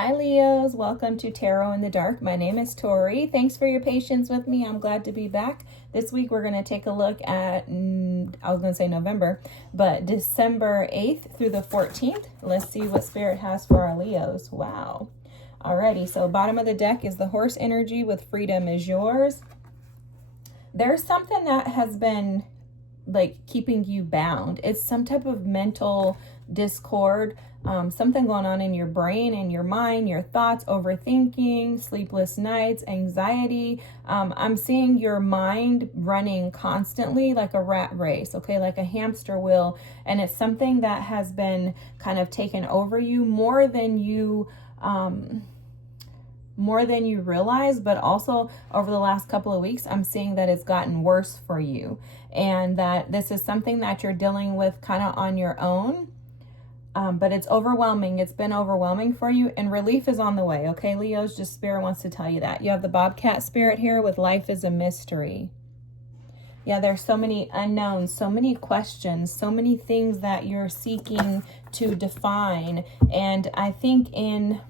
Hi Leos, welcome to Tarot in the Dark. My name is Tori. Thanks for your patience with me. I'm glad to be back. This week we're going to take a look at, I was going to say November, but December 8th through the 14th. Let's see what Spirit has for our Leos. Wow. Alrighty, so bottom of the deck is the horse energy with freedom is yours. There's something that has been like keeping you bound. It's some type of mental discord, something going on in your brain, in your mind, your thoughts, overthinking, sleepless nights, anxiety. I'm seeing your mind running constantly like a rat race, okay, like a hamster wheel, and it's something that has been kind of taken over you more than you realize, but also over the last couple of weeks, I'm seeing that it's gotten worse for you and that this is something that you're dealing with kind of on your own. But it's overwhelming. It's been overwhelming for you, and relief is on the way. Okay, Leos, just Spirit wants to tell you that. You have the Bobcat Spirit here with life is a mystery. Yeah, there's so many unknowns, so many questions, so many things that you're seeking to define. And I think in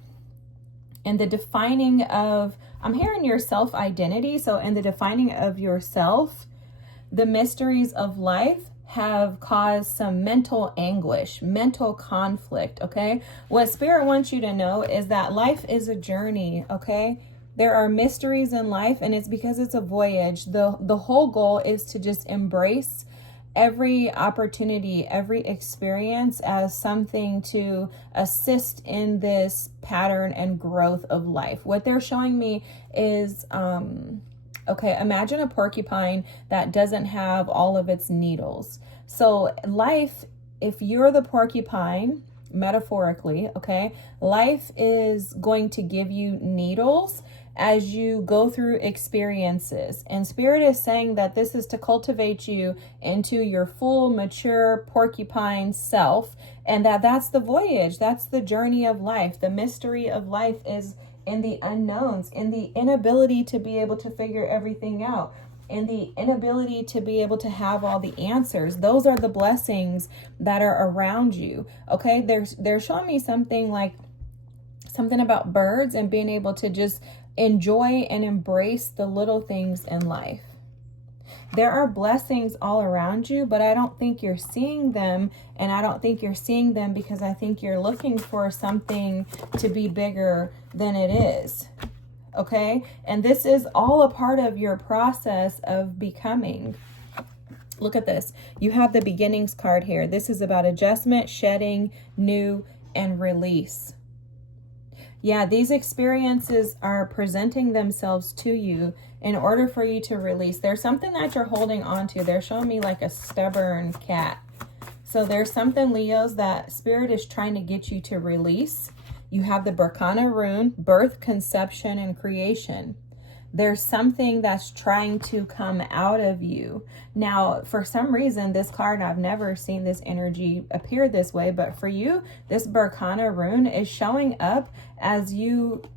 the defining of, I'm hearing your self-identity. So in the defining of yourself, the mysteries of life have caused some mental anguish, mental conflict, okay? What Spirit wants you to know is that life is a journey, okay? There are mysteries in life, and it's because it's a voyage. The whole goal is to just embrace every opportunity, every experience as something to assist in this pattern and growth of life. What they're showing me is, okay, imagine a porcupine that doesn't have all of its needles. So life, if you're the porcupine, metaphorically, okay, life is going to give you needles as you go through experiences. And Spirit is saying that this is to cultivate you into your full, mature porcupine self, and that's the voyage. That's the journey of life. The mystery of life is in the unknowns, in the inability to be able to figure everything out, in the inability to be able to have all the answers. Those are the blessings that are around you. Okay, they're showing me something about birds and being able to just enjoy and embrace the little things in life. There are blessings all around you, but I don't think you're seeing them. And I don't think you're seeing them because I think you're looking for something to be bigger than it is. Okay? And this is all a part of your process of becoming. Look at this. You have the beginnings card here. This is about adjustment, shedding, new, and release. Yeah, these experiences are presenting themselves to you in order for you to release. There's something that you're holding on to. They're showing me like a stubborn cat. So there's something, Leos, that Spirit is trying to get you to release. You have the Berkana rune, birth, conception, and creation. There's something that's trying to come out of you. Now, for some reason, this card, I've never seen this energy appear this way, but for you, this Berkana rune is showing up as you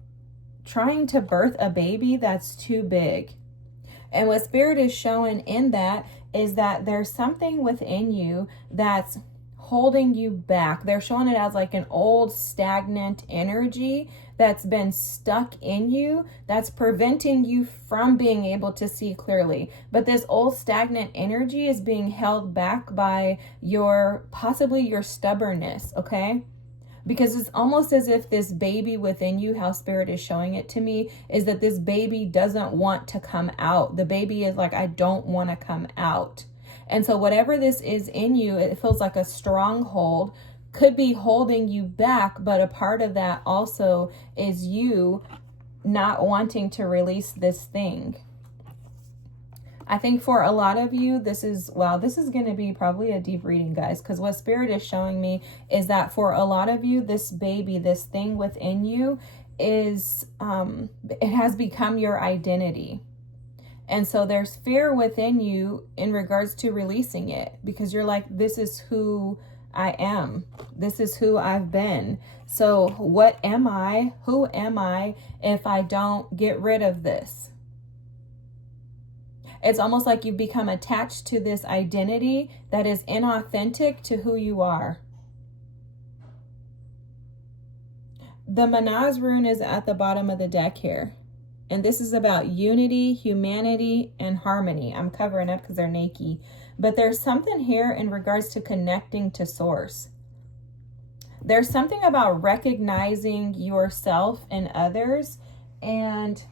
trying to birth a baby that's too big. And what Spirit is showing in that is that there's something within you that's holding you back. They're showing it as like an old stagnant energy that's been stuck in you, that's preventing you from being able to see clearly. But this old stagnant energy is being held back by possibly your stubbornness, okay? Because it's almost as if this baby within you, how Spirit is showing it to me, is that this baby doesn't want to come out. The baby is like, I don't want to come out. And so whatever this is in you, it feels like a stronghold, could be holding you back, but a part of that also is you not wanting to release this thing. I think for a lot of you, this is going to be probably a deep reading, guys, because what Spirit is showing me is that for a lot of you, this baby, this thing within you is, it has become your identity. And so there's fear within you in regards to releasing it, because you're like, this is who I am. This is who I've been. So what am I? Who am I if I don't get rid of this? It's almost like you've become attached to this identity that is inauthentic to who you are. The Manaz rune is at the bottom of the deck here. And this is about unity, humanity, and harmony. I'm covering up because they're naked. But there's something here in regards to connecting to source. There's something about recognizing yourself and others and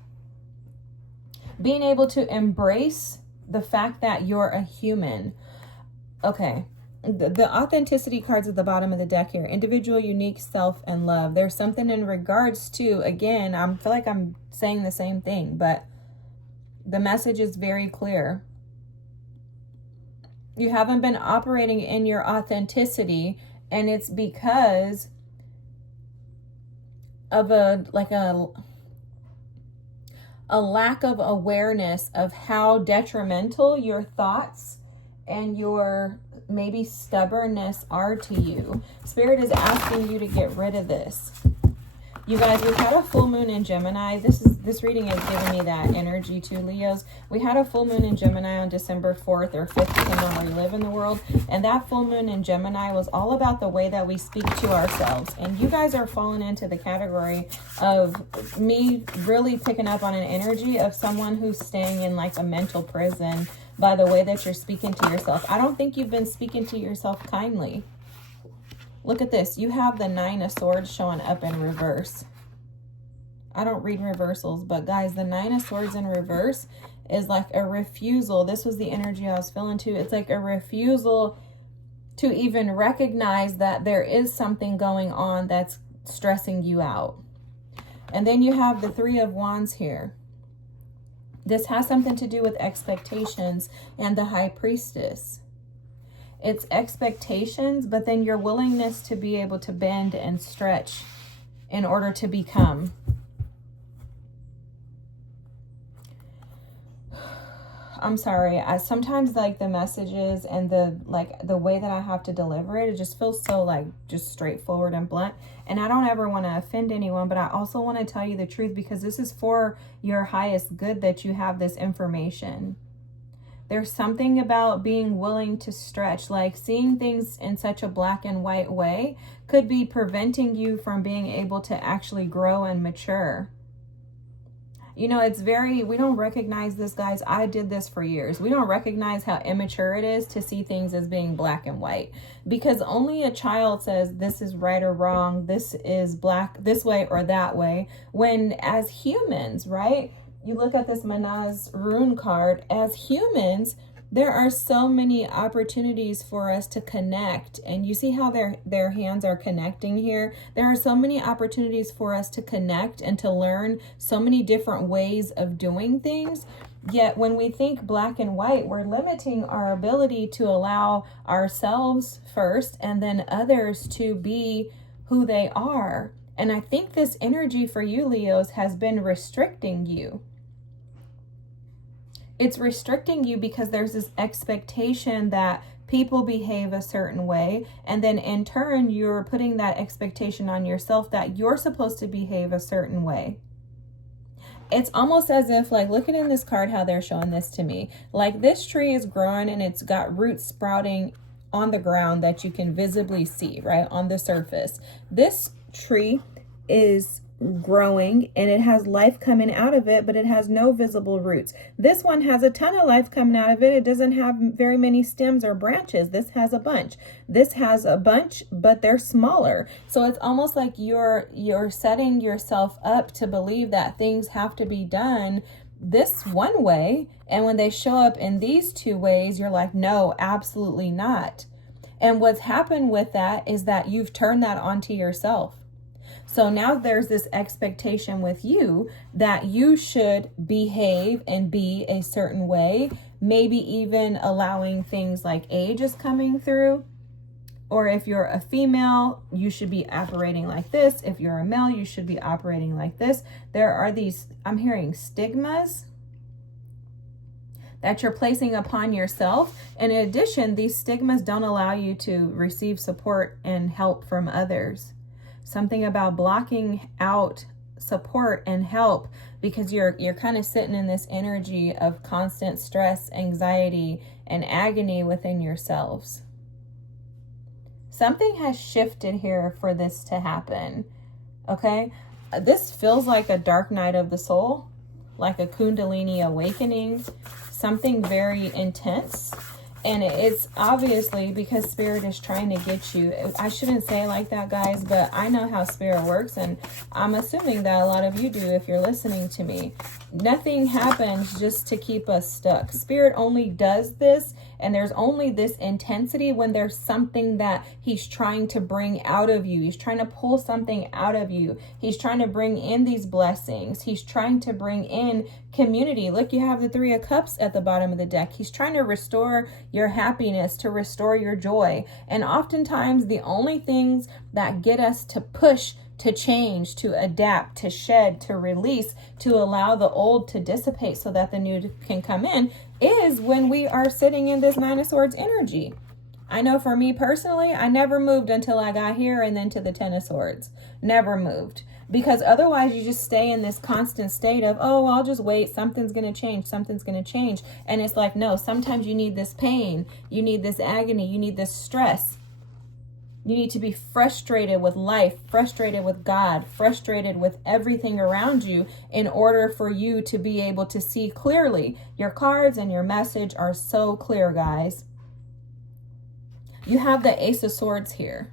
being able to embrace the fact that you're a human. Okay. The authenticity cards at the bottom of the deck here. Individual, unique, self, and love. There's something in regards to, again, I feel like I'm saying the same thing, but the message is very clear. You haven't been operating in your authenticity, and it's because of a lack of awareness of how detrimental your thoughts and your maybe stubbornness are to you. Spirit is asking you to get rid of this. You guys, we've had a full moon in Gemini. This reading is giving me that energy too, Leos. We had a full moon in Gemini on December 4th or 5th, depending on where you live in the world. And that full moon in Gemini was all about the way that we speak to ourselves. And you guys are falling into the category of me really picking up on an energy of someone who's staying in like a mental prison by the way that you're speaking to yourself. I don't think you've been speaking to yourself kindly. Look at this. You have the 9 of Swords showing up in reverse. I don't read reversals, but guys, the 9 of Swords in reverse is like a refusal. This was the energy I was feeling too. It's like a refusal to even recognize that there is something going on that's stressing you out. And then you have the 3 of Wands here. This has something to do with expectations and the High Priestess. It's expectations, but then your willingness to be able to bend and stretch in order to become. I'm sorry. Sometimes like the messages and the way that I have to deliver it, it just feels so like just straightforward and blunt. And I don't ever want to offend anyone, but I also want to tell you the truth because this is for your highest good that you have this information. There's something about being willing to stretch, like seeing things in such a black and white way could be preventing you from being able to actually grow and mature. You know, we don't recognize this, guys. I did this for years. We don't recognize how immature it is to see things as being black and white because only a child says this is right or wrong, this is black this way or that way, when as humans, right? You look at this Manaz rune card, as humans, there are so many opportunities for us to connect. And you see how their hands are connecting here? There are so many opportunities for us to connect and to learn so many different ways of doing things. Yet when we think black and white, we're limiting our ability to allow ourselves first and then others to be who they are. And I think this energy for you, Leos, has been restricting you. It's restricting you because there's this expectation that people behave a certain way. And then in turn, you're putting that expectation on yourself that you're supposed to behave a certain way. It's almost as if, like, looking in this card, how they're showing this to me. Like this tree is growing and it's got roots sprouting on the ground that you can visibly see, right, on the surface. This tree is growing and it has life coming out of it, but it has no visible roots. This one has a ton of life coming out of it. It doesn't have very many stems or branches. This has a bunch. This has a bunch, but they're smaller. So it's almost like you're setting yourself up to believe that things have to be done this one way, and when they show up in these two ways, you're like, no, absolutely not. And what's happened with that is that you've turned that onto yourself. So now there's this expectation with you that you should behave and be a certain way, maybe even allowing things like age is coming through. Or if you're a female, you should be operating like this. If you're a male, you should be operating like this. There are these, I'm hearing stigmas that you're placing upon yourself. And in addition, these stigmas don't allow you to receive support and help from others. Something about blocking out support and help because you're kind of sitting in this energy of constant stress, anxiety, and agony within yourselves. Something has shifted here for this to happen. Okay? This feels like a dark night of the soul, like a Kundalini awakening, something very intense. And it's obviously because Spirit is trying to get you. I shouldn't say it like that, guys, but I know how Spirit works, and I'm assuming that a lot of you do if you're listening to me. Nothing happens just to keep us stuck. Spirit only does this, and there's only this intensity when there's something that he's trying to bring out of you. He's trying to pull something out of you. He's trying to bring in these blessings. He's trying to bring in community. Look, you have the Three of Cups at the bottom of the deck. He's trying to restore your happiness, to restore your joy. And oftentimes the only things that get us to push, to change, to adapt, to shed, to release, to allow the old to dissipate so that the new can come in is when we are sitting in this Nine of Swords energy. I know for me personally, I never moved until I got here and then to the Ten of Swords. Never moved. Because otherwise you just stay in this constant state of, oh, I'll just wait. Something's going to change. Something's going to change. And it's like, no, sometimes you need this pain. You need this agony. You need this stress. You need to be frustrated with life, frustrated with God, frustrated with everything around you in order for you to be able to see clearly. Your cards and your message are so clear, guys. You have the Ace of Swords here.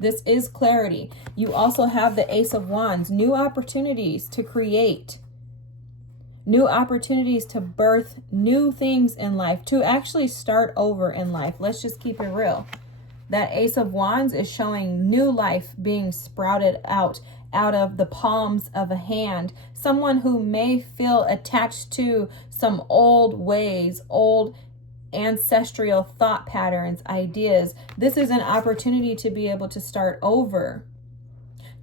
This is clarity. You also have the Ace of Wands, new opportunities to create, new opportunities to birth new things in life, to actually start over in life. Let's just keep it real. That Ace of Wands is showing new life being sprouted out of the palms of a hand. Someone who may feel attached to some old ways, old ancestral thought patterns, ideas. This is an opportunity to be able to start over,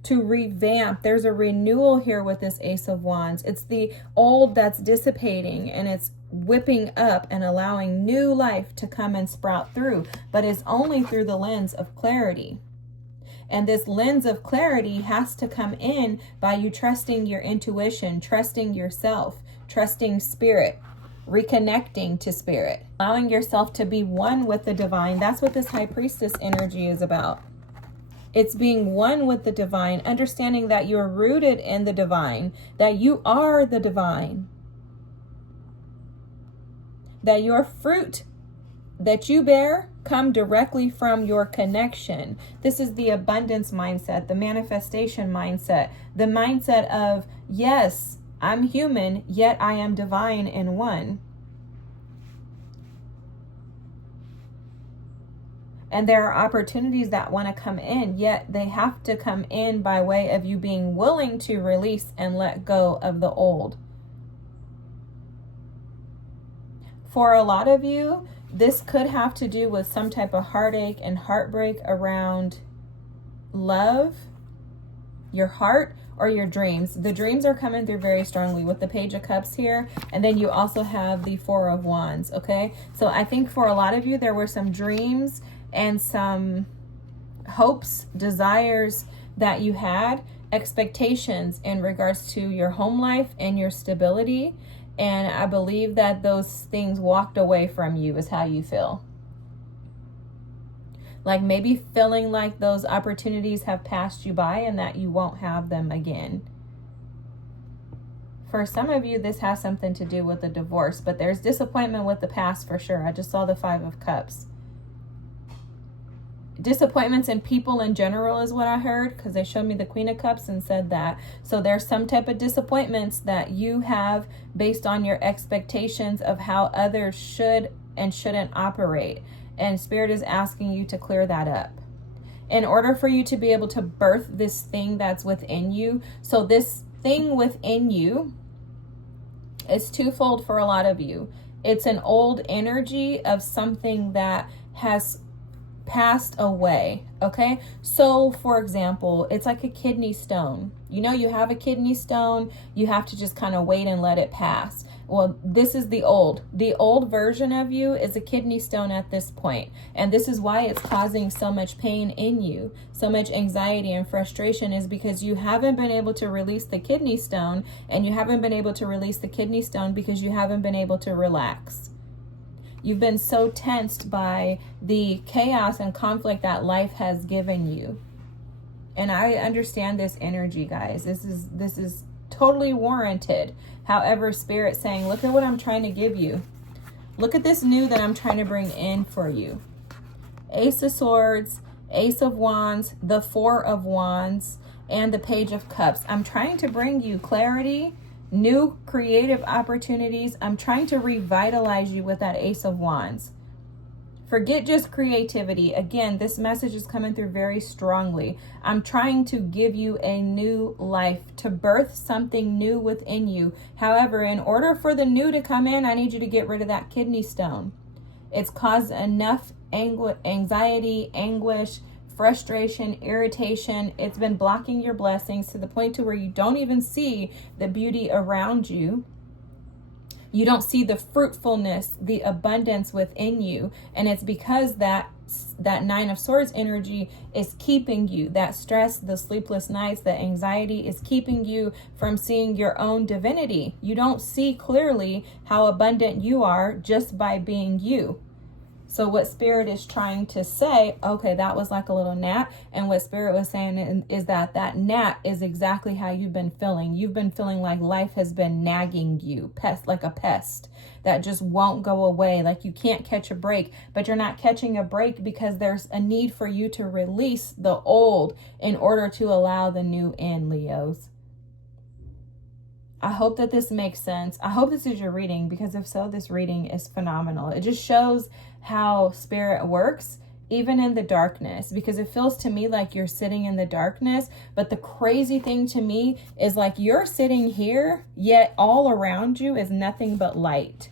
to revamp. There's a renewal here with this Ace of Wands. It's the old that's dissipating and it's whipping up and allowing new life to come and sprout through, but it's only through the lens of clarity. And this lens of clarity has to come in by you trusting your intuition, trusting yourself, trusting Spirit, reconnecting to Spirit, allowing yourself to be one with the divine. That's what this High Priestess energy is about. It's being one with the divine, understanding that you're rooted in the divine, that you are the divine, that your fruit that you bear come directly from your connection. This is the abundance mindset, the manifestation mindset, the mindset of, yes, I'm human, yet I am divine in one. And there are opportunities that want to come in, yet they have to come in by way of you being willing to release and let go of the old. For a lot of you, this could have to do with some type of heartache and heartbreak around love, your heart, or your dreams. The dreams are coming through very strongly with the Page of Cups here. And then you also have the Four of Wands, okay? So I think for a lot of you, there were some dreams and some hopes, desires that you had, expectations in regards to your home life and your stability. And I believe that those things walked away from you is how you feel. Like maybe feeling like those opportunities have passed you by and that you won't have them again. For some of you, this has something to do with a divorce, but there's disappointment with the past for sure. I just saw the Five of Cups. Disappointments in people in general is what I heard, because they showed me the Queen of Cups and said that. So there's some type of disappointments that you have based on your expectations of how others should and shouldn't operate. And Spirit is asking you to clear that up in order for you to be able to birth this thing that's within you. So this thing within you is twofold for a lot of you. It's an old energy of something that has passed away, okay? So for example, it's like a kidney stone. You know, you have a kidney stone, you have to just kind of wait and let it pass. Well, this is the old version of you is a kidney stone at this point. And this is why it's causing so much pain in you, so much anxiety and frustration, is because you haven't been able to release the kidney stone, and you haven't been able to release the kidney stone because you haven't been able to relax. You've been so tensed by the chaos and conflict that life has given you. And I understand this energy, guys. This is totally warranted. However, Spirit's saying, look at what I'm trying to give you. Look at this new that I'm trying to bring in for you. Ace of Swords, Ace of Wands, the Four of Wands, and the Page of Cups. I'm trying to bring you clarity, new creative opportunities. I'm trying to revitalize you with that Ace of Wands. Forget just creativity. Again, this message is coming through very strongly. I'm trying to give you a new life, to birth something new within you. However, in order for the new to come in, I need you to get rid of that kidney stone. It's caused enough anxiety, anguish, frustration, irritation. It's been blocking your blessings to the point to where you don't even see the beauty around you. You don't see the fruitfulness, the abundance within you. And it's because that Nine of Swords energy is keeping you. That stress, the sleepless nights, the anxiety is keeping you from seeing your own divinity. You don't see clearly how abundant you are just by being you. So what Spirit is trying to say, okay, that was like a little gnat. And what Spirit was saying is that gnat is exactly how you've been feeling. You've been feeling like life has been nagging you, like a pest that just won't go away. Like you can't catch a break, but you're not catching a break because there's a need for you to release the old in order to allow the new in, Leos. I hope that this makes sense. I hope this is your reading, because if so, this reading is phenomenal. It just shows how Spirit works, even in the darkness, because it feels to me like you're sitting in the darkness. But the crazy thing to me is like you're sitting here, yet all around you is nothing but light.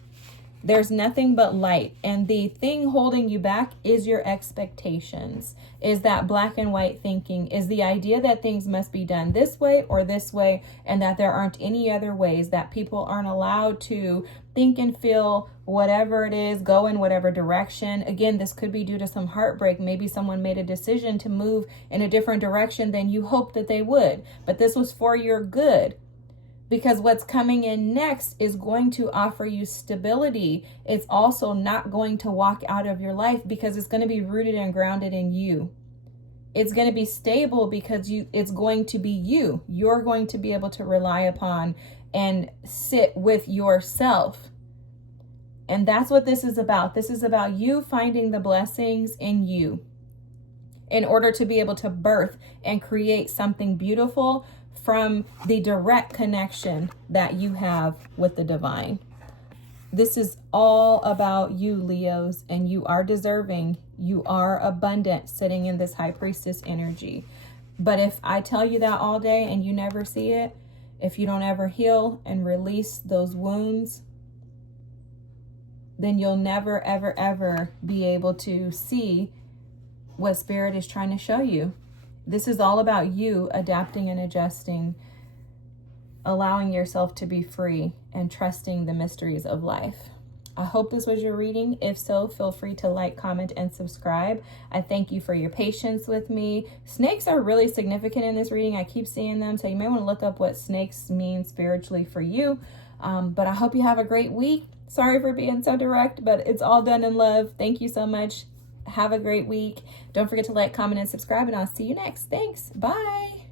There's nothing but light. And the thing holding you back is your expectations, is that black and white thinking, is the idea that things must be done this way or this way, and that there aren't any other ways, that people aren't allowed to think and feel whatever it is, go in whatever direction. Again, this could be due to some heartbreak. Maybe someone made a decision to move in a different direction than you hoped that they would, but this was for your good. Because what's coming in next is going to offer you stability. It's also not going to walk out of your life because it's going to be rooted and grounded in you. It's going to be stable because it's going to be you. You're going to be able to rely upon and sit with yourself. And that's what this is about. This is about you finding the blessings in you in order to be able to birth and create something beautiful from the direct connection that you have with the divine. This is all about you, Leos, and you are deserving. You are abundant sitting in this High Priestess energy. But if I tell you that all day and you never see it, if you don't ever heal and release those wounds, then you'll never, ever, ever be able to see what Spirit is trying to show you. This is all about you adapting and adjusting, allowing yourself to be free and trusting the mysteries of life. I hope this was your reading. If so, feel free to like, comment, and subscribe. I thank you for your patience with me. Snakes are really significant in this reading. I keep seeing them, so you may want to look up what snakes mean spiritually for you. But I hope you have a great week. Sorry for being so direct, but it's all done in love. Thank you so much. Have a great week. Don't forget to like, comment, and subscribe, and I'll see you next. Thanks. Bye.